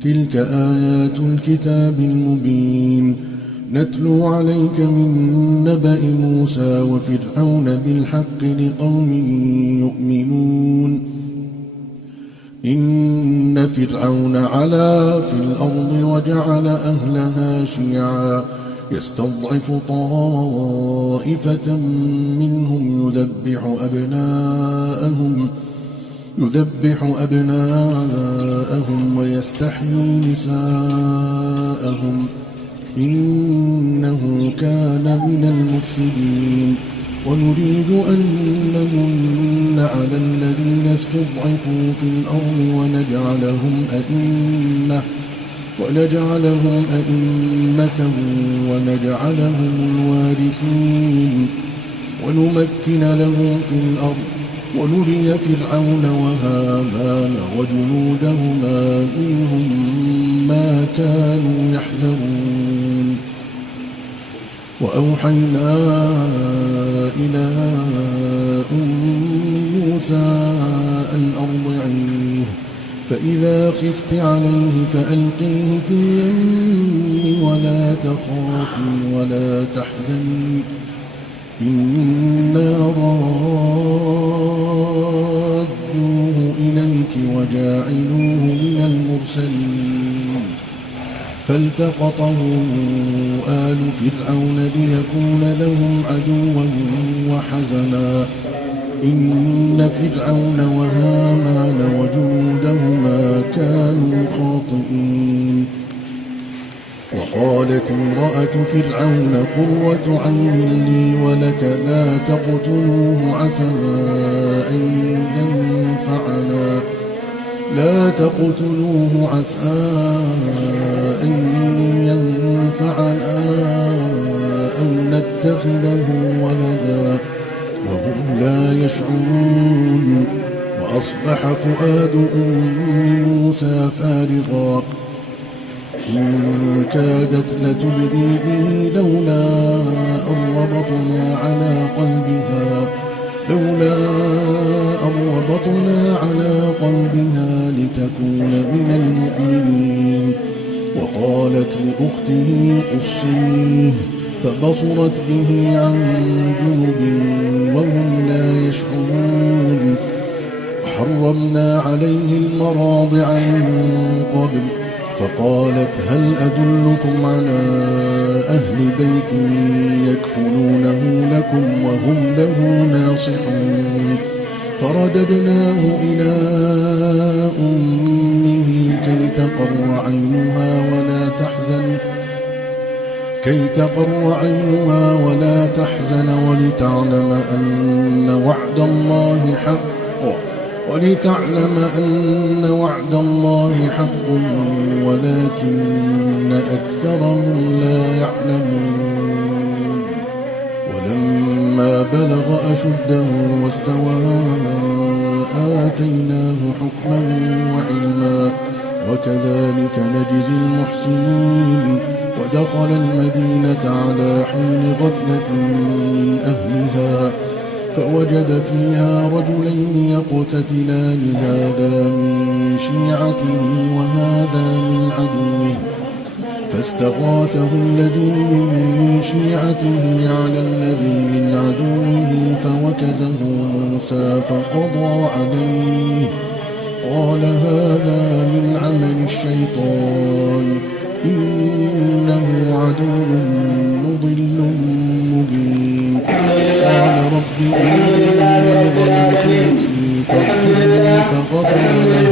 تلك آيات الكتاب المبين نتلو عليك من نبأ موسى وفرعون بالحق لقوم يؤمنون إن فرعون علا في الأرض وجعل أهلها شيعا يستضعف طائفة منهم يذبح أبناءهم ويستحيي نساءهم إنه كان من المفسدين ونريد أن نمن على الذين استضعفوا في الأرض ونجعلهم أئمة ونجعلهم الوارثين ونمكن لهم في الأرض ونري فرعون وهامان وجنودهما منهم ما كانوا يحذرون وأوحينا إلى موسى أن أرضعيه فإذا خفت عليه فألقيه في اليم ولا تخافي ولا تحزني إنا رادوه إليك وجاعلوه من المرسلين فالتقطه آل فرعون ليكون لهم عدوا وحزنا إن فرعون وهامان وجنودهما كانوا خاطئين وقالت امرأة فرعون قرة عين لي ولك لا تقتلوه عسى أن ينفعنا أو نتخذه ولدا وهم لا يشعرون وأصبح فؤاد موسى فارغا إن كادت لتبدي به لولا أن ربطنا على قلبها لتكون من المؤمنين وقالت لأخته قصيه فبصرت به عن جنب وهم لا يشعرون وحرمنا عليه المراضع من قبل فقالت هل أدلكم على أهل بيت يكفلونه لكم وهم له ناصحون فرددناه إلى أمه كي تقر عينها ولا تحزن ولتعلم أن وعد الله حق ولكن أكثرهم لا يعلمون ولما بلغ أشده واستوى آتيناه حكما وعلما وكذلك نجزي المحسنين ودخل المدينة على حين غفلة من أهلها فوجد فيها رجلين يقتتلان هذا من شيعته وهذا من عدوه فاستغاثه الذي من شيعته على الذي من عدوه فوكزه موسى فقضى عليه قال هذا من عمل الشيطان إنه عدو مضل مبين قال رب إني ظلمت نفسي فاغفر لي فغفر له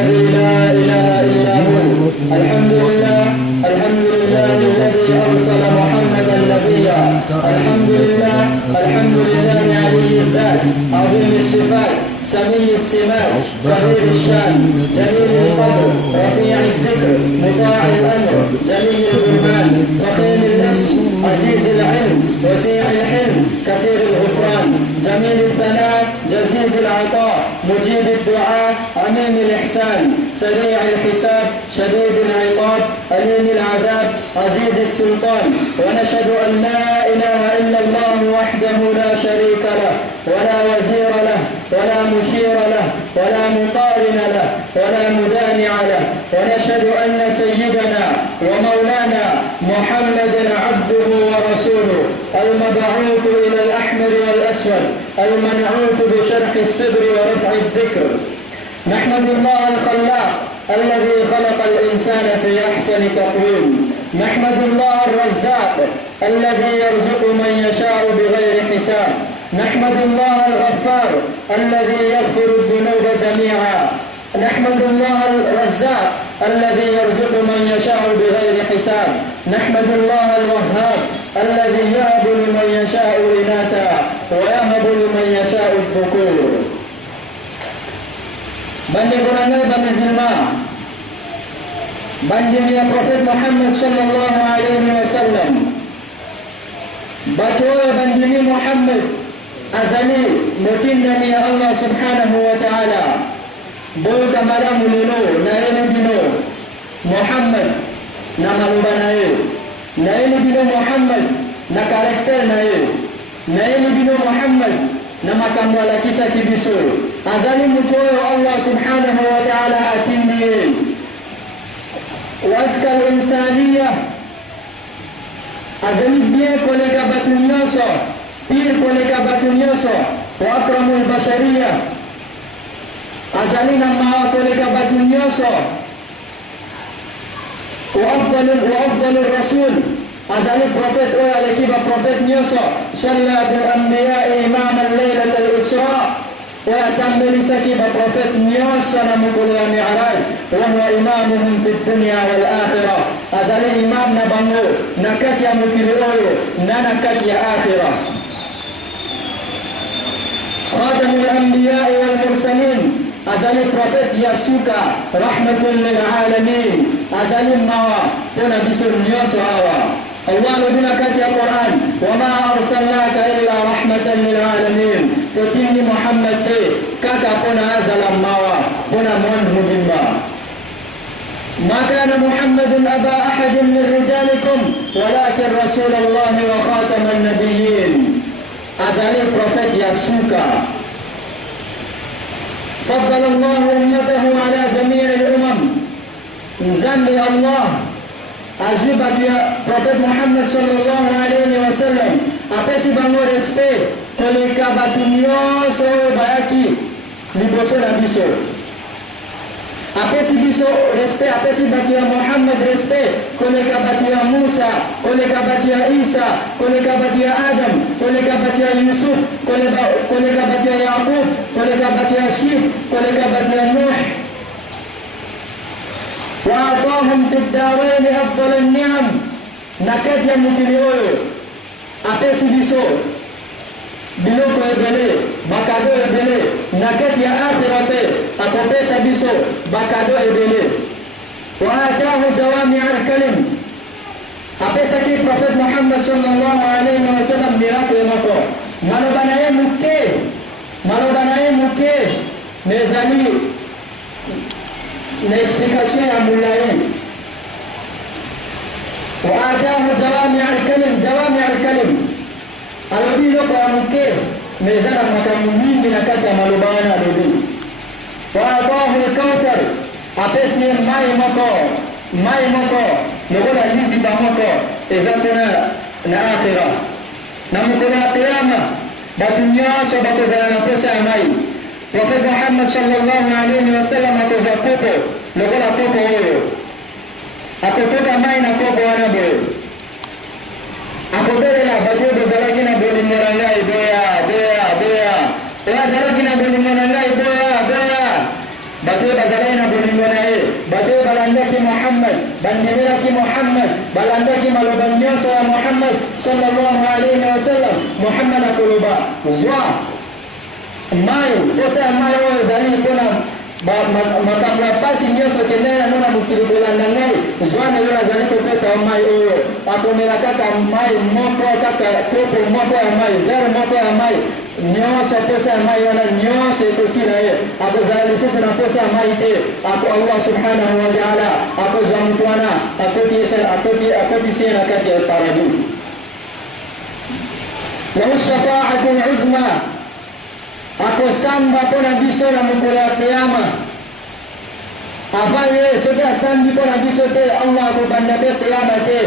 إنه هو الغفور الرحيم قال رب إني أنت علي عظيم الصفات سمي السمات كبير الشان جليل القدر رفيع الذكر مطاع الأمر جليل الإيمان وقيل النصر عزيز العلم وسيع الحلم كثير الغفران جميل الثناء جزيز العطاء مجيب الدعاء عميم الإحسان سريع الحساب شديد العقاب أليم العذاب عزيز السلطان. ونشهد أن لا إله إلا الله وحده لا شريك له ولا وزير له ولا مشير له ولا مقارن له ولا مدانع له. ونشهد أن سيدنا ومولانا محمدا عبده ورسوله المبعوث إلى الأحمر والأسود المنعوت بشرح الصدر ورفع الذكر. نحمد الله الخلاق الذي خلق الإنسان في أحسن تقويم. نحمد الله الرزاق الذي يرزق من يشاء بغير حساب. نحمد الله الغفار الذي يغفر الذنوب جميعا. نحمد الله الرزاق الذي يرزق من يشاء بغير حساب. نحمد الله الوهاب الذي يهب لمن يشاء إناثا ويهب لمن يشاء الذكور. Banding-banding muslima, banding ya Prophet Muhammad sallallahu alaihi wasallam. Batoe banding Muhammad azali mutinna ni Allah subhanahu wa ta'ala. Boy kamaramu lino na ele bino Muhammad na malubana ye. Na ele bino Muhammad na karakter na ye. Na ele bino Muhammad na makamwala kisa kibiso. Azali mutoyo Allah subhanahu wa ta'ala atimiye. Waska al-insaniya azali bien kolega batunyoso, pir kolega batunyoso, wa akramul bashariya azali nama kolega batunyoso, wa afdalur rasul azali prophet oya lekiba prophet nyoso, salla bil anbiya imam al-laylat al-isra ويسمى سكيب بروفيت نيوسنا مقولة معراج وهو إمامهم في الدنيا والآخرة. أزال إمام نبانو نكت يا مكيلويو ننكت يا آخرة. خاتم الأنبياء والمرسلين أزال بروفيت يسوكا رحمة للعالمين. أزال النوا هنا بسر نيوس هوا الله لدنا كتيا القرآن وما أرسلناك إلا رحمة للعالمين. تتمني محمد تي كاكا بنا أزل الماوى بنا من مبنبا. ما كان محمد أبا أحد من رجالكم ولكن رسول الله وخاتم النبيين. أزالي بروفيت يسوكا. فضل الله أمته على جميع الأمم. نزل الله أجيبت يا بروفيت محمد صلى الله عليه وسلم أبسي بانو رسبي koleka batu nyonso bayaki liboso na biso. Apesi biso respect, apesi batu ya Muhammad respect, koleka batu ya Musa, koleka batu ya Isa, koleka batu ya Adam, koleka batu ya Yusuf, koleka batu ya Yaqub, koleka batu ya Shif, koleka batu ya Nuh. Wa atahum fi ad-darain afdal an-ni'am. Nakati ya mukilioyo apesi biso biloko ebele bakado ebele nakati ya akhira pe akopesa biso bakado ebele. Wa atahu jawami al-kalim apesa ki Prophet Muhammad sallallahu alaihi wasallam miracle nako malobana ye muke mezali na explication ya mulai. Wa atahu jawami al-kalim alobi loko ya muke mezana makamu mingi na kati ya malubana alobi. Wa atahu al-kawthar apesi mai moko lokola lisi ba moko ezakona na akhira na mukona qiyama batu nyonso bakozala na posa ya mai. Prophet Muhammad sallallahu alaihi wasallam akoza kopo lokola kopo oyo akotoka mai na kopo wana boyo akobelela batu bezalaki na bolingo na ngai boya ezalaki na bolingo na ngai boya batu bazalaki na bolingo na ye batu balandaki Muhammad bandemelaki Muhammad balandaki maloba nyonso ya Muhammad sallallahu alaihi wasallam. Muhammad akoloba zwa mayo posa mayo ezali mpona makambo ya pasi nyonso kendela nona mokili kolanda ngai zwana yo nazali kopesa yo mai oyo akomela kaka mai moko kaka kopo moko ya mai verre moko ya mai nyonso posa mai wana nyonso ekosila ye akozala lisusu na posa mai te ako Allah subhanahu wa ta'ala akozwa mutu wana akotisi ye na kati ya paradis. Lahu shafa'atu al-uzma akosamba mpona biso na mokolo ya kiyama. Ava ye soki asambi mpona biso te Allah akobanda mpe kiyama te,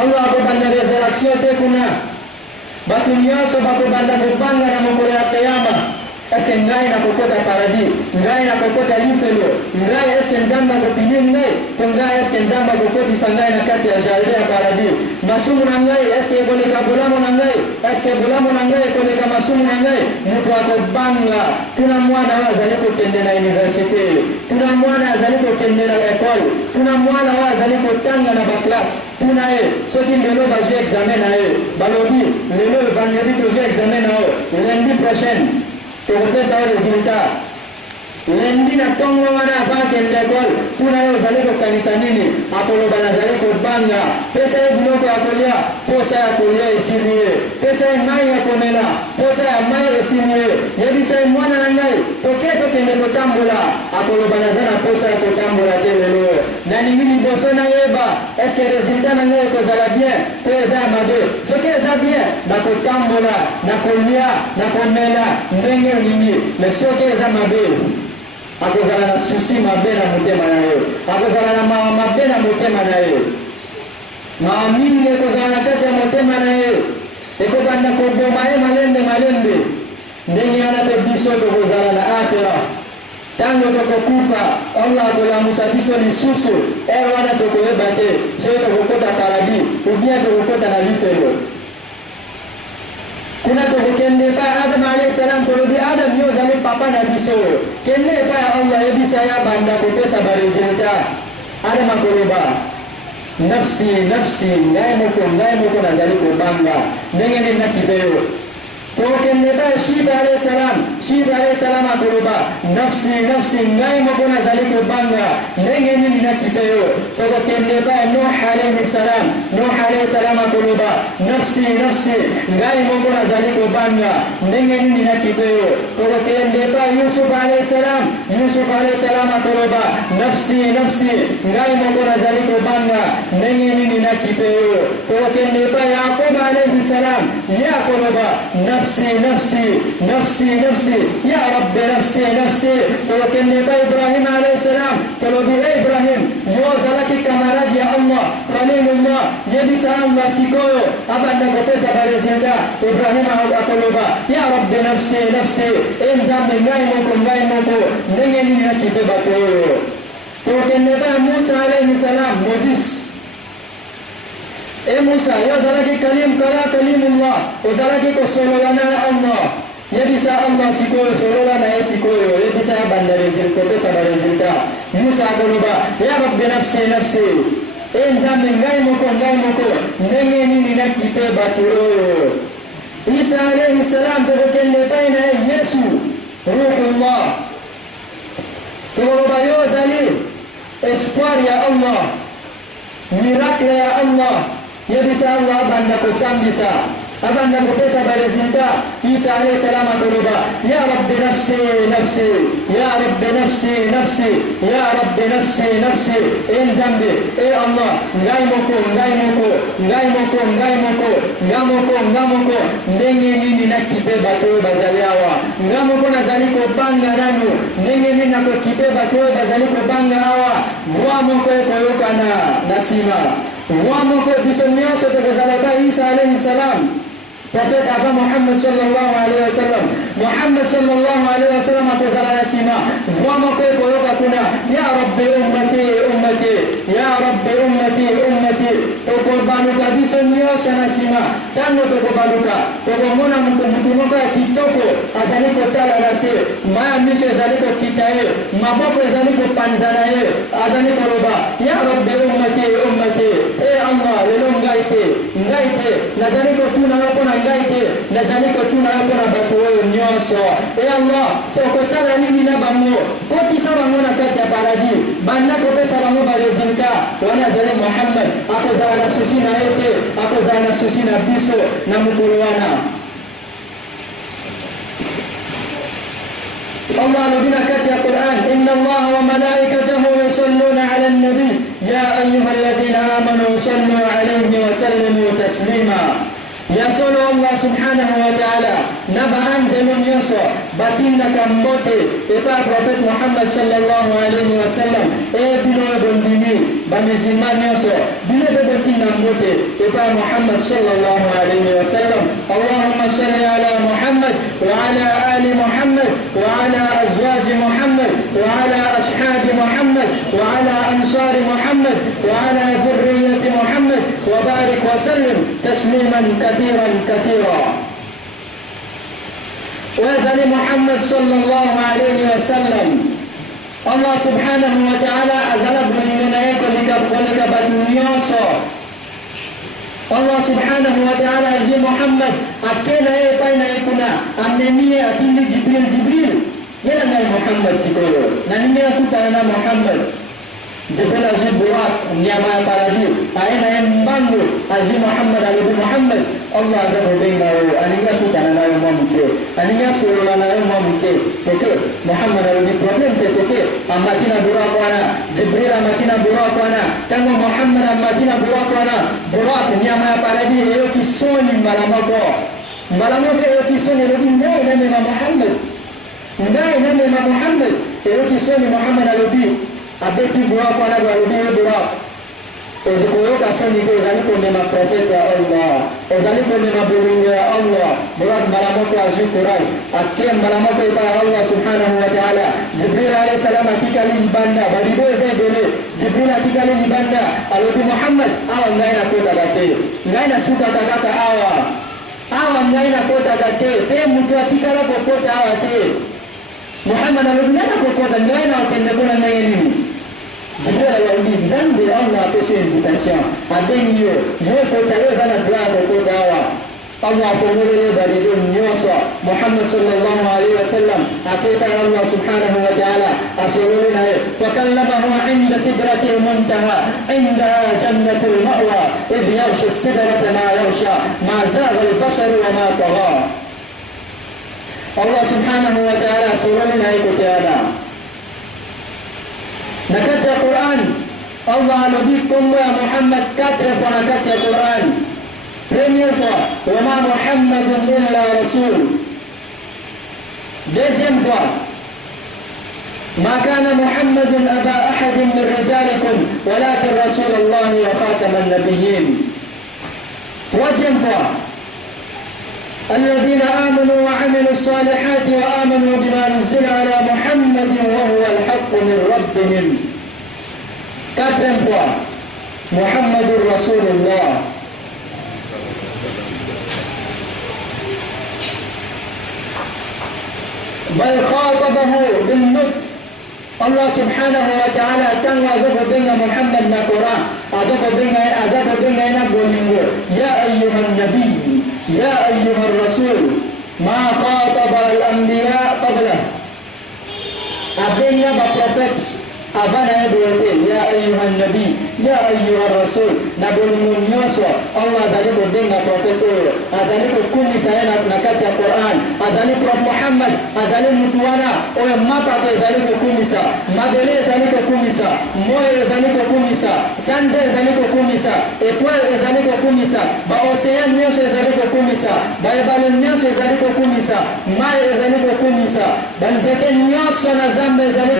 Allah akobanda resurrection te kuna. Batu nyonso bakobanda kobanga na mokolo ya kiyama. Eske ngai nakokota paradis, ngai nakokota lifelo, ngai eske nzamba akopili ngai, to ngai eske nzamba akokotisa ngai na kati ya jardin ya paradis. Masumu na ngai eske ekoleka bolamu na ngai, eske bolamu na ngai ekoleka masumu na ngai. Mutu akobanga. Tuna mwana oyo azali kokende na universite, tuna mwana azali kokende na ekole, tuna mwana oyo azali kotanga na baklasse. Tuna ye soki lelo bazwi examen na ye balobi lelo vendredi tozwi examen na yo, lundi prochaine tokopesa yo resultat. Lendi na tongo wana avakende ekole tuna ye ozali kokanisa nini, akoloba nazali kobanga. Pesa ye biloko ya kolia, posa ya kolia esili ye. Pesa ye mai ya komela, posa ya mai esili ye. Yebisa ye mwana na ngai toke tokende kotambola, akoloba naza na posa ya kotambola te lelo. Nalingi liboso na yeba eske resultat na ngai ekozala bien to eza ya mabe. Soki eza bien nakotambola, nakolia, nakomela ndenge olingi. Mais soki eza mabe akozala na susi mabe na motema na ye, akozala na mawa mabe na motema na ye. Mawa mingi ekozala na kati ya motema na ye, ekobanda koboma ye malembe. Ndenge wana mpe biso tokozala na akhira. Tango tokokufa Allah akolamusa biso lisusu, wana tokoyeba te soki tokokota paradis ou bien tokokota na lifelo. Kuna tokokende epai Adam alayhi salam tolobi Adam yo ozali papa na biso, kende epai ya Allah yebisa ya banda kopesa baresultat. Adam akoloba nafsi nafsi, ngai moko nazali kobanga ndenge nini nakipeyo. Tokende epai Shiba alayhi salam akoloba nafsi nafsi, ngai moko nazali kobanga ndenge nini nakipeyo. Tokende epai Nuh alayhi salam akoloba nafsi nafsi, ngai moko nazali kobanga ndenge nini nakipeyo. Tokende epai Yusuf alayhi salam akoloba nafsi nafsi, ngai moko nazali kobanga ndenge nini nakipeyo. Tokende epai Yaqub alayhi salam ye akoloba nafsi nafsi nafsi nafsi, ya rabbi nafsi nafsi. Tokende epai Ibrahim alayhi salam tolobi Ibrahim yo ozalaki kamaradi ya Allah, khalilullah, yebisa Allah sikoyo abanda kopesa baresultat. Ibrahim akoloba ya rabbi nafsi nafsi, nzambe ngai moko ndenge nini nakipe bato oyo. Tokende epai Musa alayhi salam Moses, Musa yo ozalaki kalimullah, ozalaki kosolola na Allah, yebisa Allah sikoyo solola na ye sikoyo, yebisa ya banda kopesa baresultat. Musa akoloba ya rabbi nafsi nafsi, nzambe ngai moko ndenge nini nakipe bato oyo. Isa alayhi salam tokokende epai na ye Yesu ruhullah, tokoloba yo ozali espoir ya Allah, miracle ya Allah. Yebisa Allah abanda kosambisa, abanda kopesa baresultat. Isa alayhi salam akoloba ya rabbi nafsi nafsi, ya rabbi nafsi nafsi, ya rabbi nafsi nafsi. Nzambe Allah ngai moko ndenge nini nakipe bato bazali awa, ngai moko nazali kobanga nanu ndenge nini nakokipe bato bazali kobanga awa. Voix moko ekoyokana na nsima, voix moko biso nyonso tokozala epai Isa alayhi salam, prophète avant Muhammad sallallahu alayhi wa sallam. Muhammad sallallahu alayhi wa sallam akozala na nsima, voix moko ekoyoka kuna ya rabbi ummati ummati, ya rabbi ummati ummati. Tokobaluka biso nyonso na nsima. Tango tokobaluka tokomona mutu moko ya kitoko azali kotala na se, maya miso ezali kokita ye, maboko ezali kopanzana ye, azali koloba ya rabbi ummati ummati. Allah lelo ngai te nazali kotuna yo mpona ngai te, nazali kotuna yo mpona bato oyo nyonso. Allah se okosala nini na bango, kotisa bango na kati ya paradis, banda kopesa bango baresultat. Wana azali Muhammad akozala na susi na ete akozana susi na biso na mukolo wana. Allah nabina kati ya Quran, inna Allah wa malaikatahu yusalluna ala an-nabi ya ayyuhalladhina amanu sallu alayhi wa sallimu taslima. Ya solo Allah subhanahu wa ta'ala nabaanze lunyoso batinda kambote epa Prophet Muhammad sallallahu alayhi wa sallam bilo bondini bamizimanyoso bilo batinda mbote epa Muhammad sallallahu alayhi wa sallam. Allahumma salli ala Muhammad wa ala ali Muhammad wa ala azwaj Muhammad wa ala ashab Muhammad wa ala ansar Muhammad wa ala dhurriyyati Muhammad wa barik wa sallim tasliman كثيرا. وزل محمد صلى الله عليه وسلم الله سبحانه وتعالى أزلب من ولك باتنيوسو Allah subhanahu wa ta'ala yi Muhammad akena paina ikuna amenia atindi Jibril yana na Muhammad sikoyo na nimekutana na Muhammad Jibril azi Burak nyama ya paradi aina mbango azi Muhammad alibi Muhammad Allah azabu benga yo aninga kutana nayo mwamuke aninga solola nayo mwamuke toke Muhammad alibi problem toke amatina Burak wana Jibril amatina Burak wana tango Muhammad amatina Burak wana Burak nyama ya paradi yo kisoni mbalamoko yo kisoni alibi ngai na Muhammad yo kisoni Muhammad alibi abeti Burak wana alibi Burak Ozikoyoka soni ko zali ko nema profeti ya Allah ozali ko nema bulungu ya Allah Burak malamoko azu courage akia malamoko iba Allah subhanahu wa ta'ala Jibril alayhi salam atikali libanda badibo ezebele Jibril atikali libanda alobi Muhammad awa ngaina kota date ngaina suka takaka awa ngaina kota date te mutu atikala kokota awa te Muhammad alobi nana kokota ngaina okende kuna ngaye nini Jibril aliwaambia nzambe Allah apeshe invitation abenyo yoko taweza na dua kwa dawa Allah formulele barido nyoso Muhammad sallallahu alaihi wasallam akita Allah subhanahu wa ta'ala asolole naye fakallamahu inda sidratil muntaha inda jannatul ma'wa idh yaghsha as-sidrata ma yaghsha ma zagha al-basar wa ma tagha. Allah subhanahu wa ta'ala asolole naye kutiana na kati ya Quran Allah anabii kwamba Muhammad 4 fois na kati ya Quran. Première fois wama Muhammadun illa rasul. Deuxième fois ما كان محمد أبا أحد من رجالكم ولكن رسول الله وخاتم النبيين. Troisième fois الذين آمنوا وعملوا الصالحات وآمنوا بما نزل على محمد وهو الحق من ربهم. Quatrième fois محمد رسول الله. بل خاطبه باللطف. Allah subhanahu wa ta'ala tanga azako denga Muhammad na Quran azako denga ina bolingo ya ayyuhan nabiy ya ayyuhar rasul ma khataba al-anbiya qabla abenga ba prophet abana yabote ya ayyuhan nabiy ya ayyuhar rasul na bolingo nyoso Allah azako denga prophet oyo azako kunisa yana nakati ya Quran azali prof Muhammad azali mutuwana oyo mapa azali kunisa madele azali kunisa moyo azali kunisa sanze azali kunisa étoile azali kunisa ba océan nyoso azali kunisa ba ebale nyoso azali kunisa mai azali kunisa banzeke nyoso na zambe azali